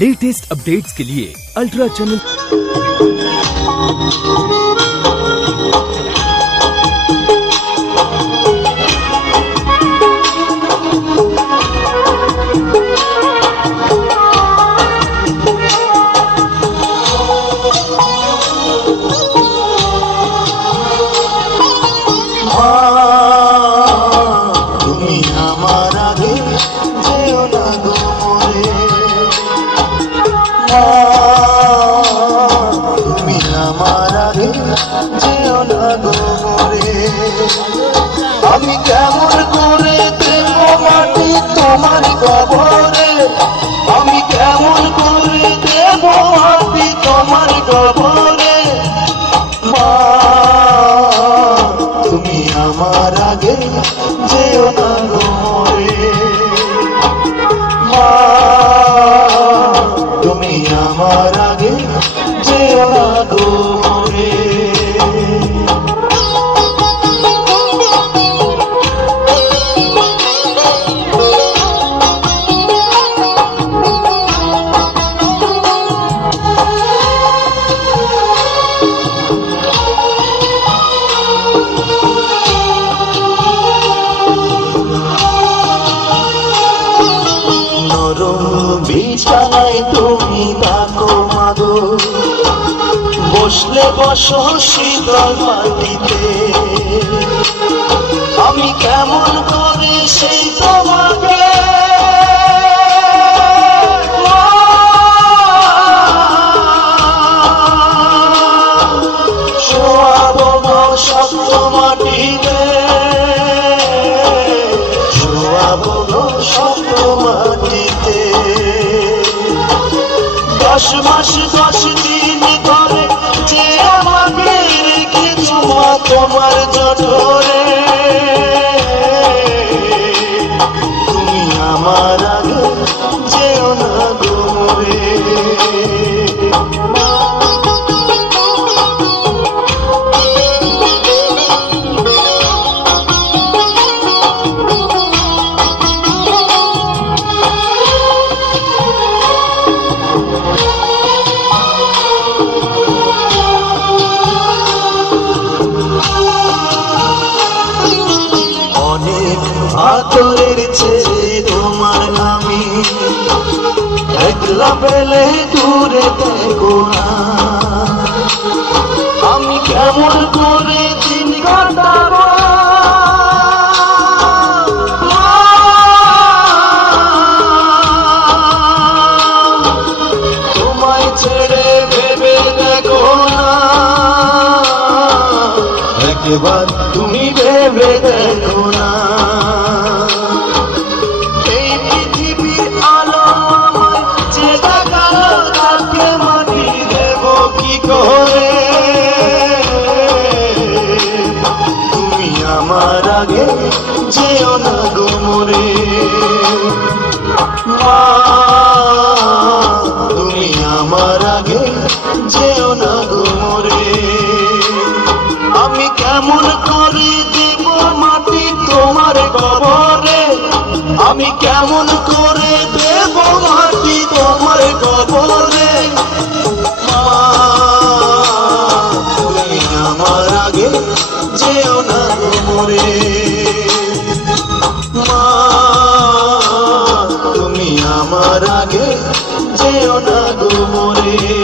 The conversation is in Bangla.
लेटेस्ट अपडेट्स के लिए अल्ट्रा चैनल আমি কেমন করে দেব মাটি তোমার কবরে, আমি কেমন করে দেব মাটি তোমার কবরে। মা তুমি আমার আগে যেও না গো মরে, মা তুমি আমার আগে যেও না গো মরে। বিছানায় তুমি থাকো মাগো, বসলে বসো শীতল মাটিতে, আমি কেমন করে সেই তোমাকে শোয়াবো গো শক্ত মাটিতে, শোয়াবো গো শক্ত মাটিতে। 10 মাস 10 দিন ধরে যে আমাকে রেখেছো মা তোমার জঠরে, তুমি আমার আগে যেও না গো মরে। আতরের ছেড়ে তোমার আমি একলা পেলে দূরে দেখো না, আমি কেমন করে দিন কাটাবো তোমায় ছেড়ে ভেবে দেখো না, একবার তুমি ভেবে দেখো না। এই পৃথিবীর আলো আমার যে দেখালো তাকে মাটি দেব কি করে, তুমি আমার আগে যেও না গো মরে। মা তুমি আমার আগে যেও না গো মরে, আমি কেমন করে দেব মাটি তোমার কবরে, আমি কেমন করে দেব মাটি তোমার কবরে। মা তুমি আমার আগে যেও না গো মরে, মা তুমি আমার আগে যেও না গো মরে।